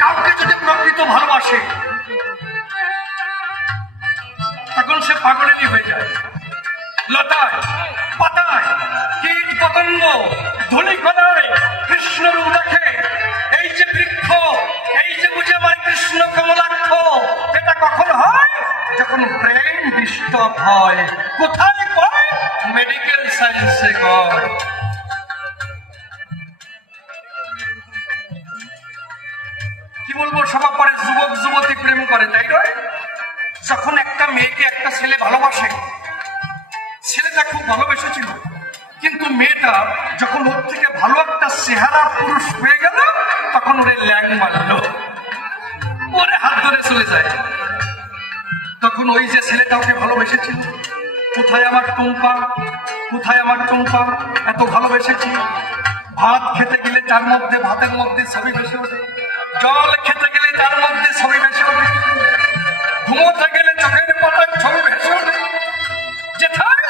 কাউকে যদি প্রকৃত ভালোবাসে, তখন সে পাগলেরই হয়ে যায়। লতায়, পাতায়, কীট পতঙ্গ, ধুলি কদায় কৃষ্ণ রূপ দেখে। এই যে বৃক্ষ, এই যে বুঝে আমার কৃষ্ণ কমলাক্ষ, এটা কখন হয়? যখন ব্রেন ডিস্টার্ব হয়। কোথায় কয় মেডিকেল সায়েন্সে কয় কি বলব সবার পরে যুবক, যুবতী প্রেম করে, তাই নয়? যখন একটা মেয়েকে একটা ছেলে ভালোবাসে, ছেলেটা খুব ভালোবেসেছিল, কিন্তু মেয়েটা যখন ওর থেকে ভালো একটা চেহারা পুরুষ পেয়ে গেল, তখন ওরে ল্যাগ মারলো। ওরে হাত ধরে চলে যায়। তখন ওই যে ছেলেটা ওকে ভালোবেসেছিল, কোথায় আমার টুম্পা? কোথায় আমার টুম্পা? এত ভালোবেসেছি। ভাত খেতে গেলে তার মধ্যে, ভাতের মধ্যে ছবি ভেসে ওঠে। জল খেতে গেলে তার মধ্যে ছবি ভেসে ওঠে ঘুমোতে গেলে চোখের পাতায় ছবি ভেসে ওঠে যেথায়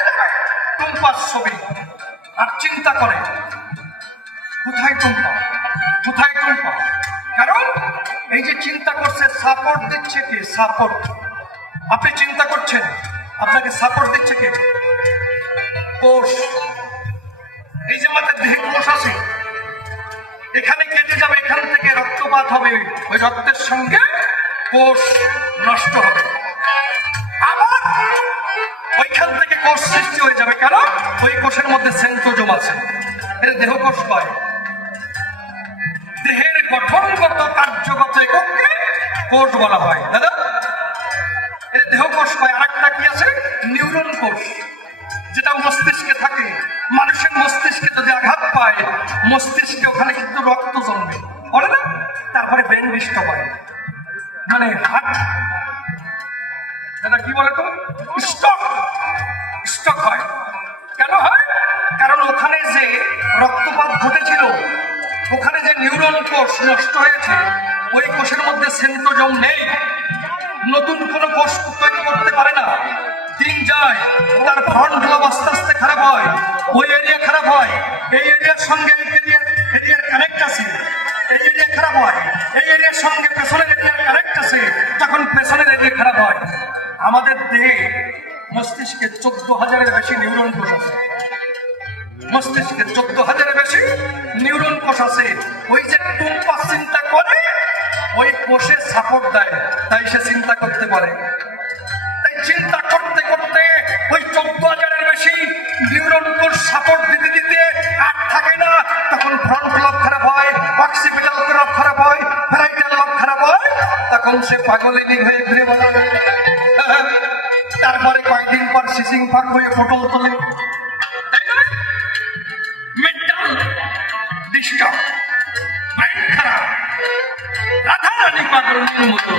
টুম্পার ছবি, আর চিন্তা করে, কোথায় টুম্পা? কোথায় টুম্পা? কারণ এই যে চিন্তা করছে সাপোর্ট দিচ্ছে কে? সাপোর্ট আপনি চিন্তা করছেন, আপনাকে সাপোর্ট দিচ্ছে কে? কোষ। এই যে আমাদের দেহে কোষ আছে, এখানে কেটে যাবে এখান থেকে রক্তপাত হবে, ওই রক্তের সঙ্গে কোষ নষ্ট হবে। আবার ওইখান থেকে কোষ সৃষ্টি হয়ে যাবে। ওই কোষের মধ্যে সেন্টোজোম আছে। এটা দেহের গঠনগত কার্যগত এককে কোষ বলা হয়। দাদা এটা কি আছে? নিউরন কোষ। যেটা মস্তিষ্কে থাকে। মানুষের মস্তিষ্কে যদি আঘাত পায়, মস্তিষ্কে ওখানে কিন্তু রক্ত জন্মে তারপরে ব্রেন ডিস্টার্ব হয় মানে দাদা, কি বলে তো স্টক স্টক হয়। কেন হয়? কারণ ওখানে যে রক্তপাত ঘটেছিল, ওখানে যে নিউরন কোষ নষ্ট হয়েছে, ওই কোষের মধ্যে সেন্টোজম নেই। নতুন কোনো কোষ তৈরি করতে পারে না। দিন যায়, তার ফ্রন্ট লোব আস্তে আস্তে খারাপ হয়, ওই এরিয়া খারাপ হয়। এই এরিয়ার সঙ্গে এরিয়ার কানেক্ট আছে। এই এরিয়া খারাপ হয়। এরিয়ার সঙ্গে পেছনের এরিয়ার কানেক্ট আছে তখন পেছনের এরিয়া খারাপ হয়। আমাদের দেহে মস্তিষ্কে চোদ্দ হাজারের বেশি নিউরন কোষ আছে। মস্তিষ্কে চোদ্দ হাজারের বেশি নিউরন কোষ আছে। ওই যে টুম্পা চিন্তা করে, ওই কোষে সাপোর্ট দেয়। তাই সে চিন্তা করতে পারে। তাই চিন্তা তখন সে হয়ে ঘুরে বেড়াবে। তারপরে কয়েকদিন পর সিসিং ফাঁক হয়ে ফটো তোলে। মেন্টাল ডিস্টার্ব রাধা রানী মতো